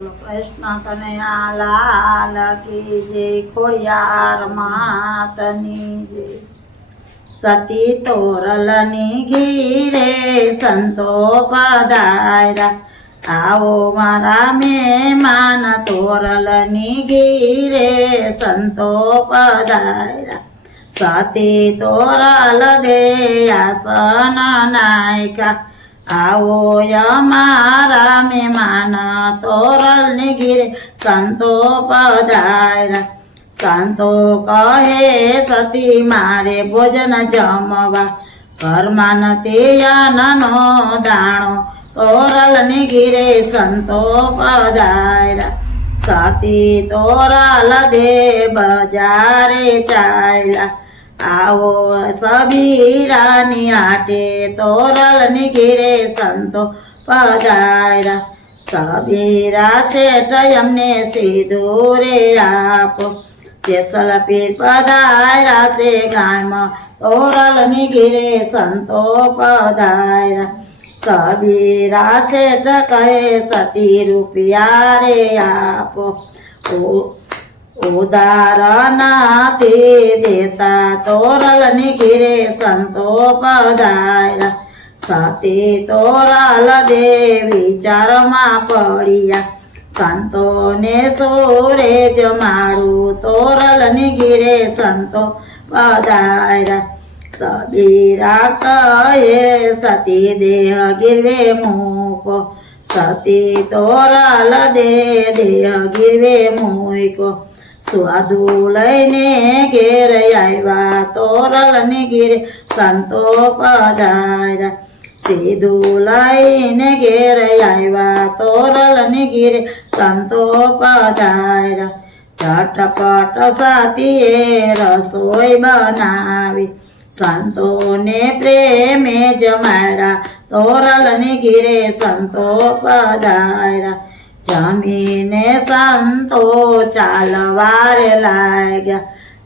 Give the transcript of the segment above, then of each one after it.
कृष्ण कन्हैया लाल की जय। खोड़ियार मातनी जय। सती तोरलनी घीरे संतो पधार्या। आओ मारा मेहमान तोरलनी घीरे संतो पधार्या। सती तोरल दे आसन नायका। आओ यमारा मेहमान तोरलनी घीरे संतो पधार्या। संतो कहे सती मारे भोजन जमवा। घरमां नथी अन्ननो दाणो तोरलनी घीरे संतो पधार्या। सती तोरल दे बजारे चाल्या। आओ सबीरानी आटे तोरलनी घीरे संतो पधार्या। सबीरा सेठ यमने सिंदूरे आपो। जेसल पीर पधार्या से गायमां तोरलनी घीरे संतो पधार्या। सबीरा सेठ कहे सती रुपया रे आपो। उधार नाथी देता तोरलनी घीरे संतो पधार्या। सती तोरल दे विचारमां पड्या। संतो ने सोरे जमाड़ू तोरलनी घीरे संतो पधार्या। सबीरा कहे सती देह गिरवे मूको। सती तोरल दे देह गिरवे मूको। स्वाधु लईने घेर आव्या तोरलनी घीरे संतो पधार्या। सीधू लईने घेर आव्या तोरलनी घीरे संतो पधार्या। झटपट सतीए रसोई बनावी। संतो ने प्रेमे जमाड्या तोरलनी घीरे संतो पधार्या। जमीने संतो चालवारे लाग्या।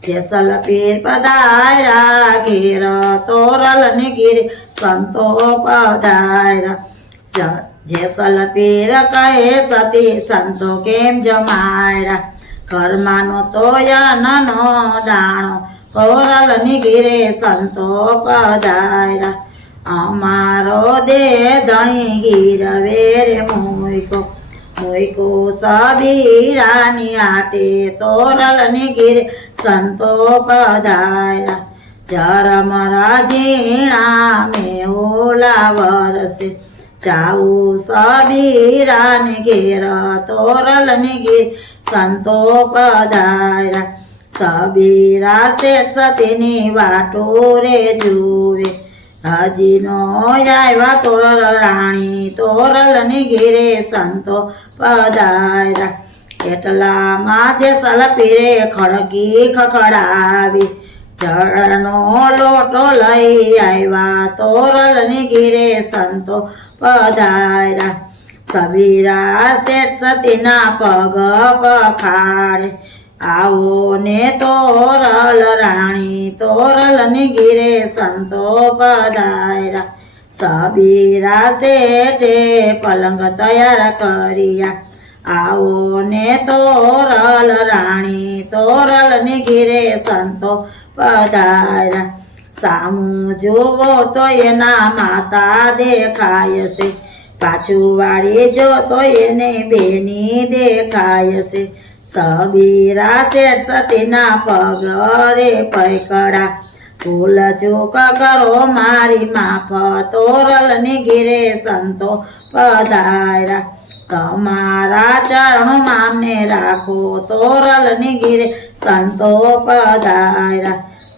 जेसल पीर पधार्या घेर तोरलनी घीरे संतो पधार्या। जेसल पीर कहे सती संतो केम जमाड्या। घरमां तो अन्ननो दाणो तोरलनी घीरे संतो पधार्या। अमारो दे धणी गिरवे रे मूको। मूको सबीरानी आटे तोरलनी घीरे संतो पधार्या। झरमरा झीणा मेहुला वरसे। जाऊ सबीरानी घेर तोरलनी घीरे संतो पधार्या। सबीरा सेठ सतीनी वाटोरे जुवे। हजी नो आव्या तोरलाणी तोरलनी घीरे संतो पधार्या। એટલામાં જેસલ પીરે ખડકી ખખડાવી। જળનો લોટો લઈ આવ્યા તોરલની ઘીરે સંતો પધાર્યા। सबीरा सेठ सतीना पग पखाड़े। आओ ने तोरल राणी तोरलनी घीरे संतो पधार्या। सबीरा सेठे पलंग तैयार कर्या। आओ ने तोरल राणी तोरलनी घीरे संतो पधार्या। सामु जोवो तो एना माता देखाय छे। पाछू वाળી जो तो एने बेनी देखाय छे। सबीरा सेठ सतीना पग रे पकड़ा। भूल चूक करो मारी माफ तोरलनी घीरे संतो पधार्या। तमारा चरणों मामने राखो तोरलनी घीरे संतो पधार्या।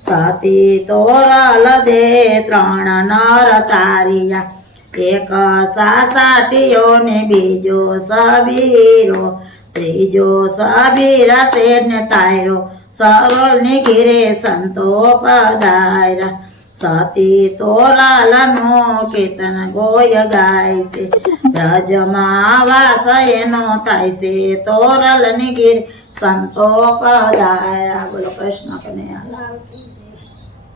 सती तोरल दे त्रण नर तार्या। एक सासाटीयो ने बीजो सबीरो। त्रीजो सबीरा सेठ ने तायरो तोरलनी घीरे संतो पधार्या। सती तोरलनो कीर्तन गोय गाय छे। रजमां वास एनो थाय छे तोरलनी घीरे संतो पधार्या। बोलो कृष्ण कन्हैया लाल की।